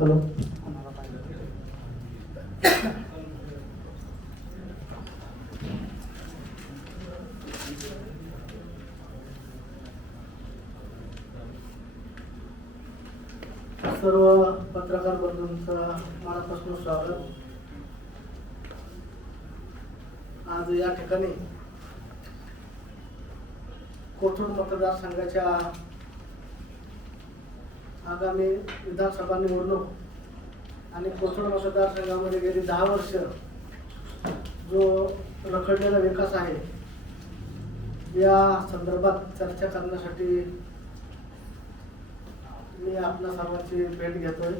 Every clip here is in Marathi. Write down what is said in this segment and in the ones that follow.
हॅलो. सर्व पत्रकार बंधूंचा मनापासून स्वागत. आज या ठिकाणी कोथरूड मतदारसंघाच्या आगामी विधानसभा निवडणूक आणि कोथरूड मतदारसंघामध्ये गेली दहा वर्ष जो रखडलेला विकास आहे या संदर्भात चर्चा करण्यासाठी मी आपल्या सर्वांची भेट घेतोय.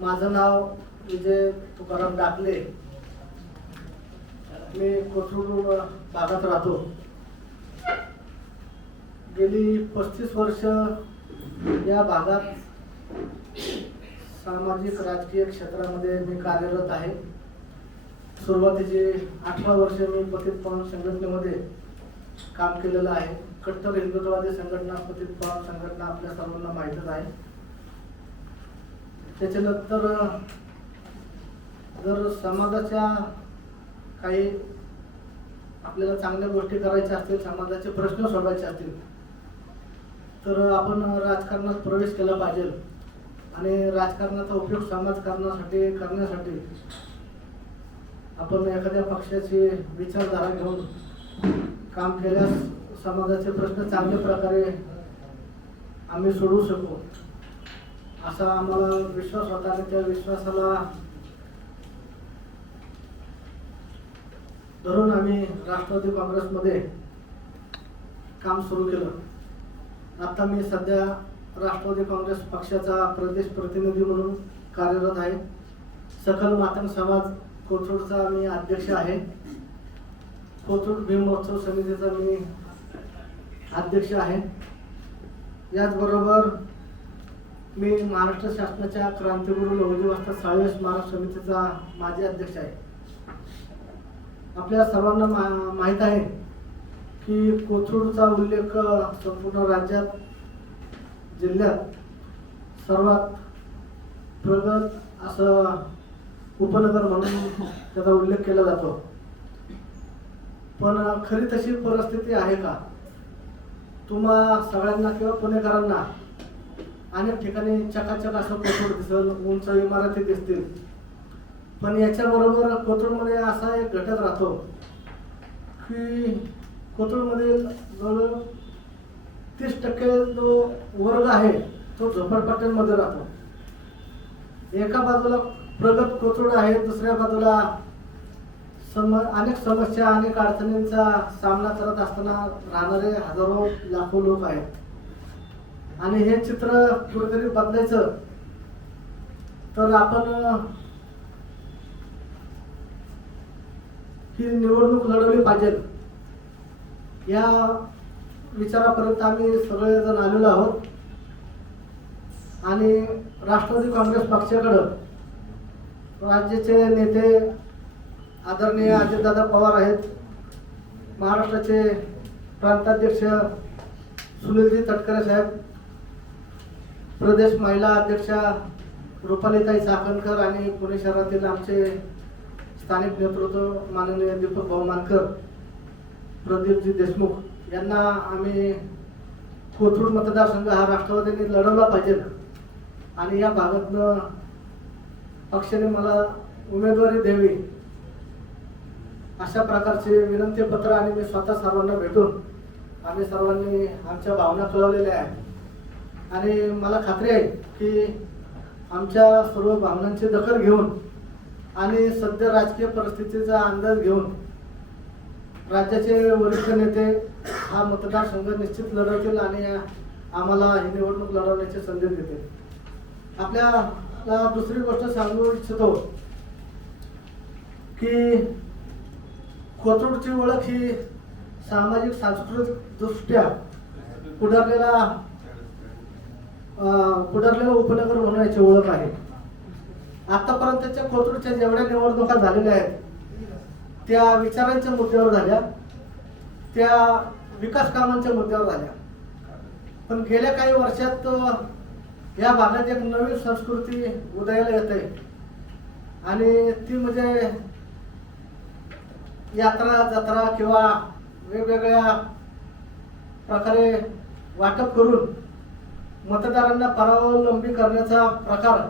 माझं नाव विजय तुकाराम डाकले. मी कोथरूड भागात राहतो. गेली पस्तीस वर्ष या भागात सामाजिक राजकीय क्षेत्रामध्ये मी कार्यरत आहे. सुरुवातीचे अठरा वर्ष मी पतित पावन संघटनेमध्ये काम केलेलं आहे. कट्टर हिंदुत्ववादी संघटना पतित पावन संघटना आपल्या सर्वांना माहीतच आहे. त्याच्यानंतर जर समाजाच्या काही आपल्याला चांगल्या गोष्टी करायच्या असतील समाजाचे प्रश्न सोडवायचे असतील तर आपण राजकारणात प्रवेश केला पाहिजे. आणि राजकारणाचा उपयोग समाजकारणासाठी करण्यासाठी आपण एखाद्या पक्षाची विचारधारा घेऊन काम केल्यास समाजाचे प्रश्न चांगल्या प्रकारे आम्ही सोडवू शकू. असा आम्हाला विश्वास होता आणि त्या विश्वासाला धरून आम्ही राष्ट्रवादी काँग्रेसमध्ये काम सुरू केलं. आता मी सध्या राष्ट्रवादी काँग्रेस पक्षाचा प्रदेश प्रतिनिधी म्हणून कार्यरत आहे. सकल मातंग समाज कोथरूडचा मी अध्यक्ष आहे. कोथरूड भीम महोत्सव समितीचा मी अध्यक्ष आहे. याचबरोबर मी महाराष्ट्र शासनाच्या क्रांतिगुरू लवजी वाजता साळवे स्मारक समितीचा माजी अध्यक्ष आहे. आपल्या सर्वांना मा माहीत आहे की कोथरूडचा उल्लेख संपूर्ण राज्यात जिल्ह्यात सर्वात प्रगत असं उपनगर म्हणून त्याचा उल्लेख केला जातो. पण खरी तशी परिस्थिती आहे का? तुम्हा सगळ्यांना किंवा पुणेकरांना अनेक ठिकाणी चकाचक असं कोथरूड दिसल उंच इमारती दिसतील. पण याच्याबरोबर कोथरूडमध्ये असा एक घटक राहतो की कोथरूडमध्ये जवळ तीस टक्के जो वर्ग आहे तो झोपडपट्ट्यांमध्ये राहतो. एका बाजूला प्रगत कोथरूड आहे दुसऱ्या बाजूला सम अनेक समस्या अनेक अडचणींचा सामना करत असताना राहणारे हजारो लाखो लोक आहेत. आणि हे चित्र कुठेतरी बदलायचं. तर आपण ही निवडणूक लढवली पाहिजे. या विचारापर्यंत आम्ही सगळेजण आलेलो आहोत. आणि राष्ट्रवादी काँग्रेस पक्षाकडं राज्याचे नेते आदरणीय अजितदादा पवार आहेत. महाराष्ट्राचे प्रांताध्यक्ष सुनीलजी तटकरे साहेब प्रदेश महिला अध्यक्षा रुपालीताई चाकणकर आणि पुणे शहरातील आमचे स्थानिक नेतृत्व माननीय दीपक भाऊ मानकर प्रदीपजी देशमुख यांना आम्ही कोथरूड मतदारसंघ हा राष्ट्रवादीने लढवला पाहिजे. आणि या भागातनं पक्षाने मला उमेदवारी द्यावी अशा प्रकारचे विनंती पत्र आणि मी स्वतः सर्वांना भेटून आम्ही सर्वांनी आमच्या भावना कळवलेल्या आहेत. आणि मला खात्री आहे की आमच्या सर्व भावनांची दखल घेऊन आणि सध्या राजकीय परिस्थितीचा अंदाज घेऊन राज्याचे वरिष्ठ नेते हा मतदारसंघ निश्चित लढवतील आणि आम्हाला ही निवडणूक लढवण्याची संधी देतील. आपल्याला दुसरी गोष्ट सांगू इच्छितो की कोथरूडची ओळख ही सामाजिक सांस्कृतिक दृष्ट्या पुढारलेला पुढारलेलं उपनगर म्हणून याची ओळख आहे. आतापर्यंतच्या कोथरूडच्या जेवढ्या निवडणुका झालेल्या आहेत त्या विचारांच्या मुद्द्यावर झाल्या. त्या विकास कामांच्या मुद्द्यावर झाल्या. पण गेल्या काही वर्षात या भागात एक नवीन संस्कृती उदयाला येते. आणि ती म्हणजे यात्रा जत्रा किंवा वेगवेगळ्या प्रकारे वाटप करून मतदारांना परावलंबी करण्याचा प्रकार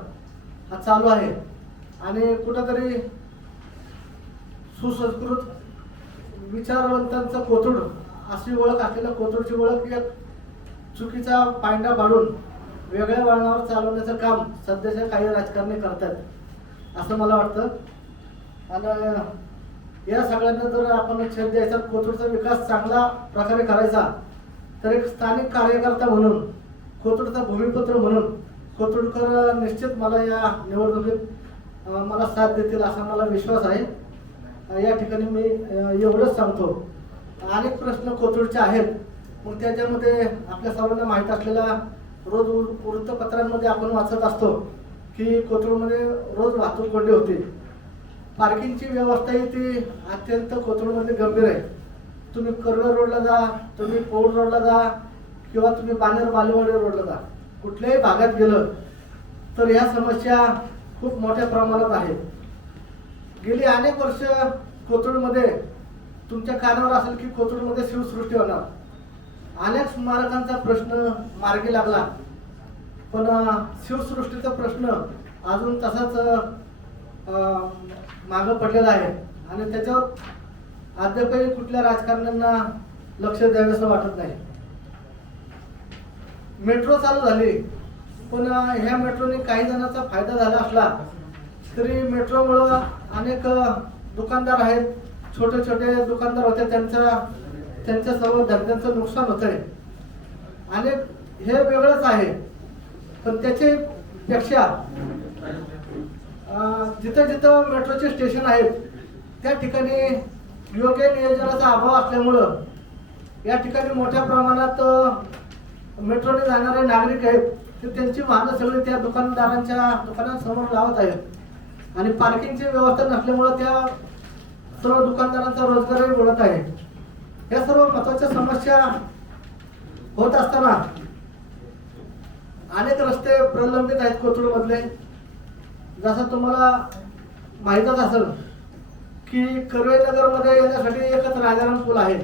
हा चालू आहे. आणि कुठंतरी सुसंस्कृत विचारवंतांचं कोथरूड अशी ओळख असलेल्या कोथरूडची ओळख एक चुकीचा पांडा पाडून वेगळ्या वळणावर चालवण्याचं काम सध्याच्या काही राजकारणी करतात असं मला वाटतं. आणि या सगळ्यांना जर आपण छेद द्यायचा कोथरूडचा विकास चांगला प्रकारे करायचा तर एक स्थानिक कार्यकर्ता म्हणून कोथरूडचा भूमिपुत्र म्हणून कोथरूडकर निश्चित मला या निवडणुकीत मला साथ देतील असा मला विश्वास आहे. या ठिकाणी मी एवढंच सांगतो. अनेक प्रश्न कोथरूडचे आहेत. मग त्याच्यामध्ये आपल्या सर्वांना माहीत असलेला रोज वृत्तपत्रांमध्ये आपण वाचत असतो की कोथरूडमध्ये रोज वाहतूक कोंडी होती. पार्किंगची व्यवस्था ही ती अत्यंत कोथरूडमध्ये गंभीर आहे. तुम्ही कर्वे रोडला जा तुम्ही पौड रोडला जा किंवा तुम्ही बानेर बालेवाडी रोडला जा. कुठल्याही भागात गेलं तर ह्या समस्या खूप मोठ्या प्रमाणात आहेत गेली अनेक वर्ष कोथरूडमध्ये तुमच्या कानावर असेल की कोथरूडमध्ये शिवसृष्टी होणार. अनेक स्मारकांचा प्रश्न मार्गी लागला. पण शिवसृष्टीचा प्रश्न अजून तसाच मागं पडलेला आहे. आणि त्याच्यावर अद्यापही कुठल्या राजकारण्यांना लक्ष द्यावेसं वाटत नाही. मेट्रो चालू झाली. पण ह्या मेट्रोने काही जणांचा फायदा झाला असला तरी मेट्रोमुळं अनेक दुकानदार आहेत. छोटे छोटे दुकानदार होते. त्यांच्या त्यांच्या सर्व धंद्यांचं नुकसान होतंय. आहे अनेक हे वेगळंच आहे. पण त्याचे पेक्षा जिथं जिथं मेट्रोचे स्टेशन आहेत त्या ठिकाणी योग्य नियोजनाचा अभाव असल्यामुळं या ठिकाणी मोठ्या प्रमाणात मेट्रोने जाणारे नागरिक आहेत ते त्यांची वाहनं सगळी त्या दुकानदारांच्या दुकानांसमोर लावत आहेत. आणि पार्किंगची व्यवस्था नसल्यामुळं त्या सर्व दुकानदारांचा रोजगारही बुडत आहे. या सर्व महत्त्वाच्या समस्या होत असताना अनेक रस्ते प्रलंबित आहेत कोथरूडमधले. जसं तुम्हाला माहीतच असेल की कर्वेनगरमध्ये येण्यासाठी एकच राजाराम पूल आहे.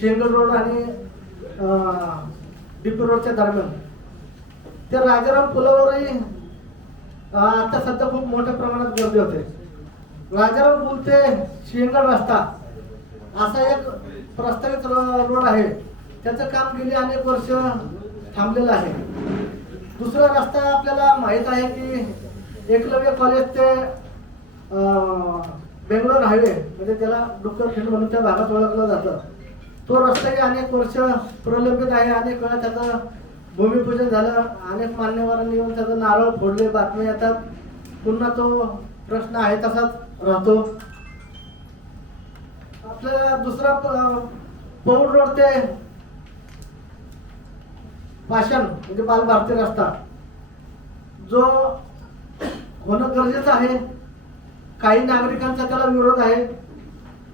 शेंगल रोड आणि डिपी रोडच्या दरम्यान. त्या राजाराम पुलावरही आता सध्या खूप मोठ्या प्रमाणात गर्दी होते. राजाराम पूल ते शेंगड रस्ता असा एक प्रस्तावित रोड आहे. त्याचं काम गेली अनेक वर्ष थांबलेलं आहे. दुसरा रस्ता आपल्याला माहीत आहे की एकलव्य कॉलेज ते बेंगलोर हायवे म्हणजे त्याला डुक्कर खिंड म्हणून त्या भागात ओळखलं जातं. तो रस्ताही अनेक वर्ष प्रलंबित आहे अनेक वेळा त्याचं भूमिपूजन झालं अनेक मान्यवरांनी येऊन त्याचं नारळ फोडले बातम्या येतात. पुन्हा तो प्रश्न आहे तसाच राहतो. आपल्याला दुसरा पौड रोड ते पाषाण म्हणजे बालभारती रस्ता. जो होणं गरजेचं आहे. काही नागरिकांचा त्याला विरोध आहे.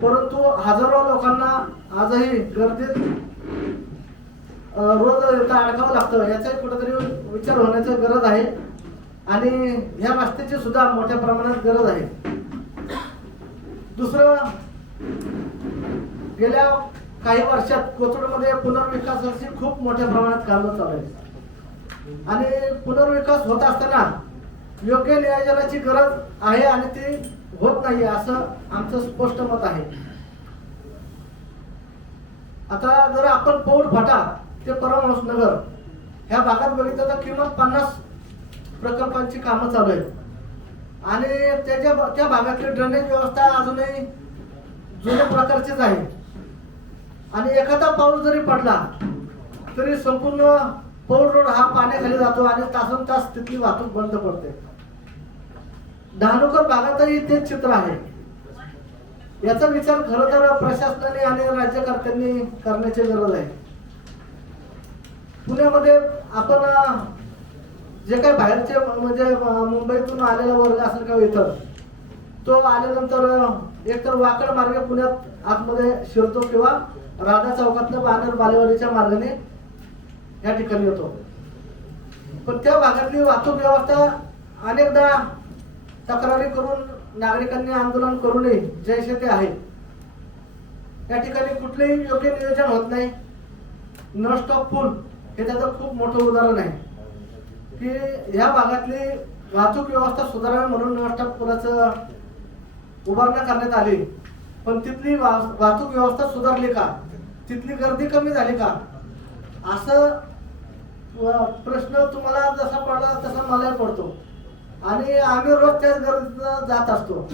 परंतु हजारो लोकांना आजही गर्दीत रोज अडकावं लागतं. याचाही कुठेतरी विचार होण्याची गरज आहे. आणि ह्या रस्त्याची सुद्धा मोठ्या प्रमाणात गरज आहे. दुसरं गेल्या काही वर्षात कोथरूडमध्ये पुनर्विकासाची खूप मोठ्या प्रमाणात कामं चालू आहेत. आणि पुनर्विकास होत असताना योग्य नियोजनाची गरज आहे आणि ती होत नाही असं आमचं स्पष्ट मत आहे. आता जर आपण पौड फाटा ते परमहंस नगर ह्या भागात बघितलं तर किमान पन्नास प्रकल्पांची कामं चालू आहेत. आणि त्याच्या त्या भागातली ड्रेनेज व्यवस्था अजूनही जुन्या प्रकारचीच आहे. आणि एखादा पाऊस जरी पडला तरी संपूर्ण पौड रोड हा पाण्याखाली जातो आणि तासन तास तिथली वाहतूक बंद पडते. डहाणूकर भागातही तेच चित्र आहे. याचा विचार खरं तर प्रशासनाने आणि राज्यकर्त्यांनी करण्याची गरज आहे. पुण्यामध्ये आपण जे काही बाहेरचे म्हणजे मुंबईतून आलेला वर्ग असेल किंवा इतर तो आल्यानंतर एकतर वाकड मार्गे पुण्यात आतमध्ये शिरतो किंवा राधा चौकातनं बानर बालेवाडीच्या मार्गाने या ठिकाणी येतो. पण त्या भागातली वाहतूक व्यवस्था अनेकदा तक्रारी करून नागरिकांनी आंदोलन करू नये. जैसे ते आहे. या ठिकाणी कुठलेही योग्य नियोजन होत नाही. न स्टॉप फुल हे त्याचं खूप मोठं उदाहरण आहे. की ह्या भागातली वाहतूक व्यवस्था सुधारावी म्हणून न स्टॉप पुलाचं उभारण्या करण्यात आली. पण तिथली वाहतूक व्यवस्था सुधारली का? तिथली गर्दी कमी झाली का? असं प्रश्न तुम्हाला जसा पडला तसा मलाही पडतो. आणि आम्ही रोज त्याच गरज जात असतो.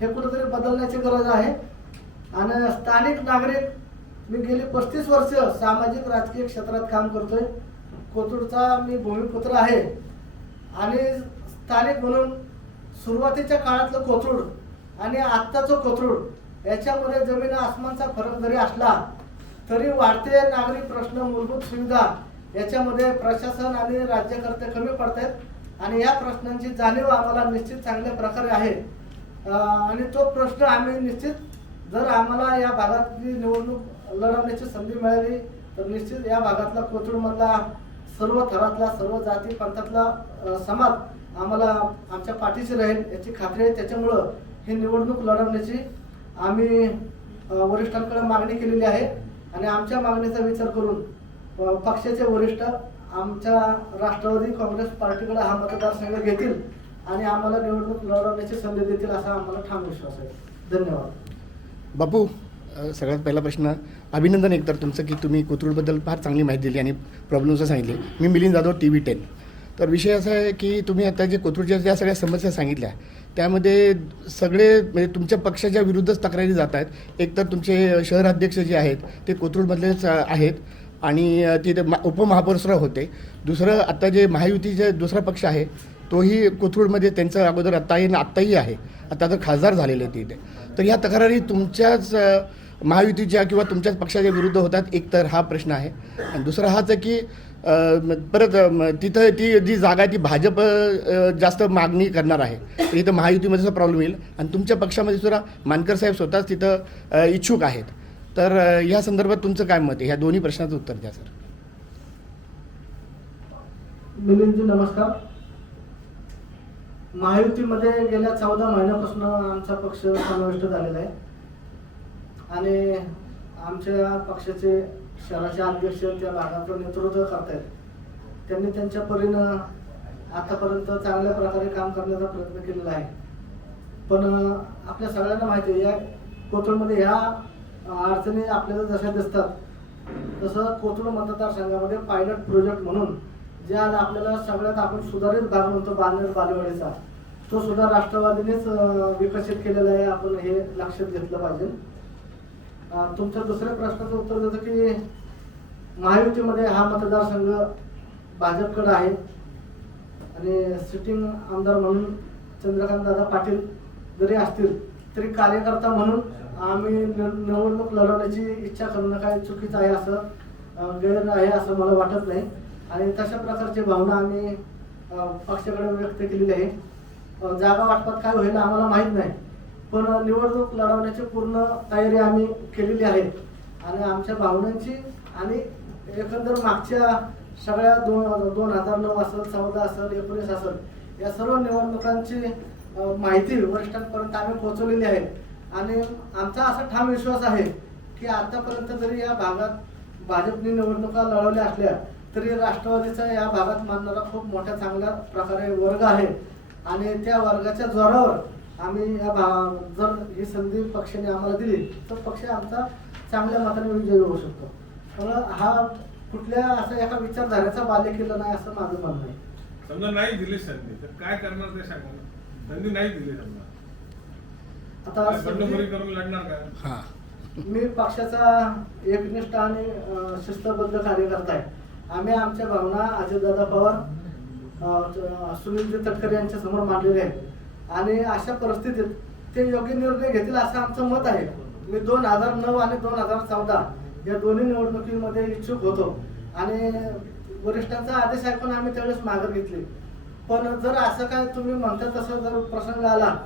हे कुठंतरी बदलण्याची गरज आहे. आणि स्थानिक नागरिक मी गेली पस्तीस वर्ष सामाजिक राजकीय क्षेत्रात काम करतोय. कोथरूडचा मी भूमिपुत्र आहे. आणि स्थानिक म्हणून सुरुवातीच्या काळातलं कोथरूड आणि आत्ताचं कोथरूड याच्यामध्ये जमीन आसमानचा फरक जरी असला तरी वाढते नागरिक प्रश्न मूलभूत सुविधा याच्यामध्ये प्रशासन आणि राज्यकर्ते कमी पडत आहेत आणि या प्रश्नांची जाणीव आम्हाला निश्चित चांगल्या प्रकारे आहे. आणि तो प्रश्न आम्ही निश्चित जर आम्हाला या भागातली निवडणूक लढवण्याची संधी मिळाली तर निश्चित या भागातला कोथरूडमधला सर्व थरातला सर्व जाती पंथातला समाज आम्हाला आमच्या पाठीशी राहील याची खात्री आहे. त्याच्यामुळं ही निवडणूक लढवण्याची आम्ही वरिष्ठांकडे मागणी केलेली आहे. आणि आमच्या मागणीचा विचार करून पक्षाचे वरिष्ठ आमच्या राष्ट्रवादी काँग्रेस पार्टीकडे हा मतदारसंघ घेतील आणि आम्हाला निवडणूक लढवण्याची संधी देतील असा आम्हाला ठाम विश्वास आहे. धन्यवाद. बापू अ, सगळ्यात पहिला प्रश्न अभिनंदन एकतर तुमचं की तुम्ही कोथरूडबद्दल फार चांगली माहिती दिली आणि प्रॉब्लेमचं सांगितले. मी Milind Jadhav T V ten. तर विषय असा आहे की तुम्ही आता जे कोथरूडच्या ज्या सगळ्या समस्या सांगितल्या त्यामध्ये सगळे म्हणजे तुमच्या पक्षाच्या विरुद्धच तक्रारी जात आहेत. एकतर तुमचे शहराध्यक्ष जे आहेत ते कोथरूडमधलेच अ, आहेत. आणि तिथे मा होते. दुसरं आता जे महायुतीचे दुसरा पक्ष आहे तोही कोथरूडमध्ये त्यांचं अगोदर आत्ताही आत्ताही आहे. आता तर खासदार झालेले आहेत तिथे. तर ह्या तक्रारी तुमच्याच महायुतीच्या किंवा तुमच्याच पक्षाच्या विरुद्ध होतात एक तर हा प्रश्न आहे. आणि दुसरा हाच आहे की परत तिथं ती जी जागा आहे ती भाजप जास्त मागणी करणार आहे. तर इथं महायुतीमध्ये सुद्धा प्रॉब्लेम येईल. आणि तुमच्या पक्षामध्ये सुद्धा मानकर साहेब स्वतःच तिथं इच्छुक आहेत. तर या संदर्भात तुमचं काय मत आहे? ह्या दोन्ही प्रश्नाचं उत्तर द्या सर. मिलिंदजी नमस्कार. महायुतीमध्ये गेल्या चौदा महिन्यापासून आमचा पक्ष समाविष्ट झालेला आहे. आणि आमच्या पक्षाचे शहराचे अध्यक्ष त्या भागाचं नेतृत्व करतायत. त्यांनी त्यांच्या परीनं आतापर्यंत चांगल्या प्रकारे काम करण्याचा प्रयत्न केलेला आहे. पण आपल्या सगळ्यांना माहिती आहे या कोथळमध्ये ह्या अडचणी आपल्याला जशा दिसतात तसं कोथरूड मतदारसंघामध्ये पायलट प्रोजेक्ट म्हणून जे आज आपल्याला सगळ्यात आपण सुधारित भाग म्हणतो बांधेर बालेवाडीचा तो सुद्धा राष्ट्रवादीनेच विकसित केलेला आहे. आपण हे लक्षात घेतलं पाहिजे. तुमच्या दुसऱ्या प्रश्नाचं उत्तर देतो की महायुतीमध्ये हा मतदारसंघ भाजपकडे आहे. आणि सिटिंग आमदार म्हणून चंद्रकांत दादा पाटील जरी असतील तरी कार्यकर्ता म्हणून आम्ही निवडणूक लढवण्याची इच्छा करणं काय चुकीचं आहे असं गैर आहे असं मला वाटत नाही. आणि तशा प्रकारची भावना आम्ही पक्षाकडे व्यक्त केलेली आहे. जागा वाटपात काय होईल आम्हाला माहीत नाही. पण निवडणूक लढवण्याची पूर्ण तयारी आम्ही केलेली आहे. आणि आमच्या भावनांची आणि एकंदर मागच्या सगळ्या दोन दोन हजार नऊ असेल चौदा असेल एकोणीस असेल या सर्व निवडणुकांची माहिती वरिष्ठांपर्यंत आम्ही पोहोचवलेली आहे. आणि आमचा असा ठाम विश्वास आहे की आतापर्यंत जरी या भागात भाजपने निवडणुका लढवल्या असल्या तरी राष्ट्रवादीचा या भागात मानणारा खूप मोठ्या चांगल्या प्रकारे वर्ग आहे. आणि त्या वर्गाच्या जोरावर आम्ही या भा जर ही संधी पक्षाने आम्हाला दिली तर पक्ष आमचा चांगल्या मताने विजयी होऊ शकतो. त्यामुळं हा कुठल्या असा एका विचारधारेचा बाल्य केला नाही असं माझं म्हणणं आहे. समजा नाही दिली संधी तर काय करणार ते सांगा संधी नाही दिली समजा. आता बंडखोरी करून लढणार हां. मी पक्षाचा एकनिष्ठ आणि शिस्तबद्ध कार्यकर्ता आहे. आम्ही आमच्या भावना अजितदादा पवार सुनीलजी तटकरे यांच्या समोर मांडलेले आहेत. आणि अशा परिस्थितीत ते योग्य निर्णय घेतील असं आमचं मत आहे. मी दोन हजार नऊ आणि दोन हजार चौदा या दोन्ही निवडणुकीमध्ये इच्छुक होतो. आणि वरिष्ठांचा आदेश ऐकून आम्ही त्यावेळेस माघार घेतली. पण जर असं काय तुम्ही म्हणता तसं जर प्रसंग आला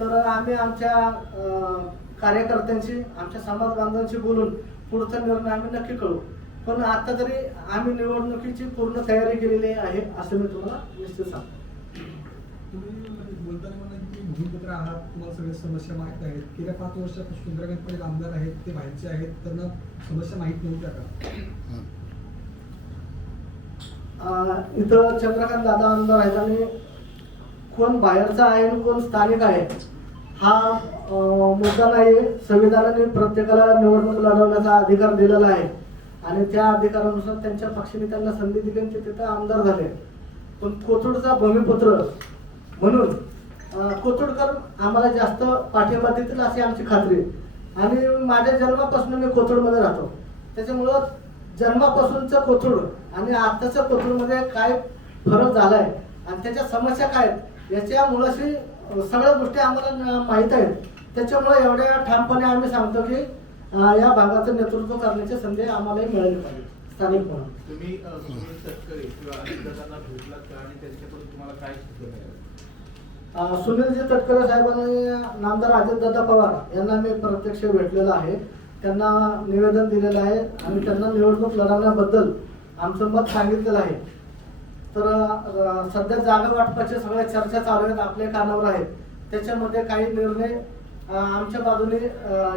तर आम्ही आमच्या कार्यकर्त्यांशी आमच्या समाज बांधवांशी बोलून पुढचा निर्णय आम्ही नक्की करू. पण आता तरी आम्ही निवडणुकीची पूर्ण तयारी केलेली आहे असं मी तुम्हाला निश्चित सांगतो. तुम्ही बोलताना म्हणा की भूमिपुत्र आहात तुम्हाला सगळ्या समस्या माहीत आहेत. गेल्या पाच वर्षापासून पाटील आमदार आहेत ते बाहेरचे आहेत त्यांना समस्या माहीत नव्हत्या का? इथं चंद्रकांत दादा आमदार आहेत आणि कोण बाहेरचा आहे आणि कोण स्थानिक आहे हा मुद्दा नाही संविधानाने प्रत्येकाला निवडणूक लढवण्याचा अधिकार दिलेला आहे. आणि त्या अधिकारानुसार त्यांच्या पक्षाने त्यांना संधी दिली आणि ते तिथं आमदार झाले. पण कोथरूडचा भूमिपुत्र म्हणून अं, कोथरूडकर आम्हाला जास्त पाठिंबा देतील अशी आमची खात्री आणि माझ्या जन्मापासून मी कोथरूडमध्ये राहतो. त्याच्यामुळं जन्मापासूनचं कोथरूड आणि आत्ताचं कोथरूडमध्ये काय फरक झाला आहे आणि त्याच्या समस्या काय आहेत याच्यामुळं अशी सगळ्या गोष्टी आम्हाला माहीत आहेत. त्याच्यामुळे एवढ्या ठामपणे आम्ही सांगतो की या भागाचं नेतृत्व करण्याची संधी आम्हालाही मिळाली पाहिजे. स्थानिक म्हणून. तुम्ही अ, सुनील तटकरे किंवा अनिल दादांना भेटलात का? आणि त्यांच्याकडून तुम्हाला काय शिकवलं मिळालं अं, सुनीलजी तटकरे साहेबांनी नामदार अजितदादा पवार यांना मी प्रत्यक्ष भेटलेलो आहे. त्यांना निवेदन दिलेलं आहे. आणि त्यांना निवडणूक लढवण्याबद्दल आमचं मत सांगितलेलं आहे. तर सध्या जागा वाटपाच्या सगळ्या चर्चा चालू आहेत आपल्या कानावर आहेत. त्याच्यामध्ये काही निर्णय आमच्या बाजूने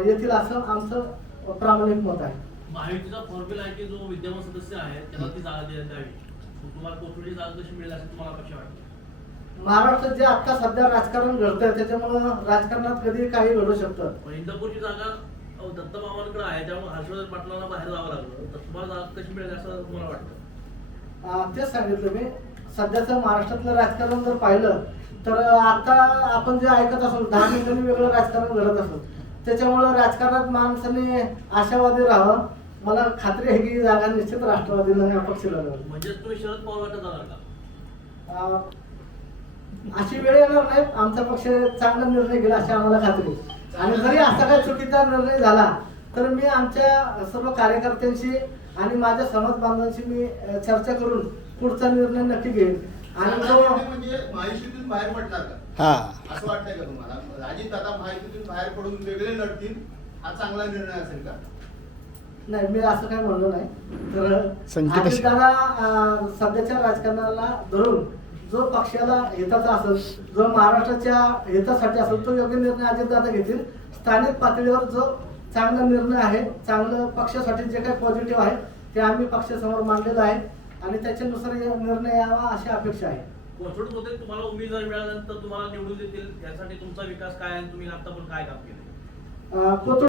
येतील असं आमचं प्रामाणिक मत आहे. महायुतीचा फॉर्म्युला आहे की जो विद्यमान सदस्य आहे त्याला ती जागा द्यावी तुम्हाला कोथरूडची जागा कशी मिळेल असं तुम्हाला अपेक्षा वाटते महाराष्ट्रात जे आता सध्या राजकारण घडतंय त्याच्यामुळं राजकारणात कधी काही घडू शकतं. इंदापूरची जागा अहो, दत्तमामांकडे आहे त्यामुळे हर्षवर्धन पाटलांना बाहेर जावं लागलं. तर तुम्हाला जागा कशी मिळेल असं तुम्हाला वाटतं? तेच सांगितलं मी. सध्याचं महाराष्ट्रातलं राजकारण जर पाहिलं तर आता आपण जे ऐकत असो दहा मिनिटांनी वेगळं राजकारण घडत असो त्याच्यामुळं राजकारणात माणसाने आशावादी राहावं. मला खात्री आहे की जागा निश्चित राष्ट्रवादीला अपक्ष लढवल म्हणजेच तुम्ही शरद पवार गटात जाणार का? अं, अशी वेळ येणार नाही. आमचा पक्ष चांगला निर्णय घेईल अशी आम्हाला खात्री. आणि जरी असा काही चुकीचा निर्णय झाला तर मी आमच्या सर्व कार्यकर्त्यांशी आणि माझ्या समाज बांधवांशी मी चर्चा करून पुढचा निर्णय नक्की घेईन. आणि तो म्हणजे महायुतीतून बाहेर पडणार का? हां. असं वाटतंय का तुम्हाला? अजित दादा महायुतीतून बाहेर पडून वेगळे लढतील हा चांगला निर्णय असेल का? नाही मी असं काही म्हणलो नाही. तर दादा सध्याच्या राजकारणाला धरून जो पक्षाला हिताचा असेल जो महाराष्ट्राच्या हितासाठी असेल तो योग्य निर्णय अजितदादा घेतील. स्थानिक पातळीवर जो चांगला निर्णय आहे. चांगलं पक्षासाठी जे काही पॉझिटिव्ह आहे ते आम्ही पक्षासमोर मांडलेलं आहे. आणि त्याच्यानुसार निर्णय यावा अशी अपेक्षा आहे. कोथरूडमध्ये तुम्हाला उमेदवार मिळाल्यानंतर तुम्हाला निवडून देतील. यासाठी तुमचा विकास काय आहे आणि तुम्ही आता पण काय काम केलं कोथरूड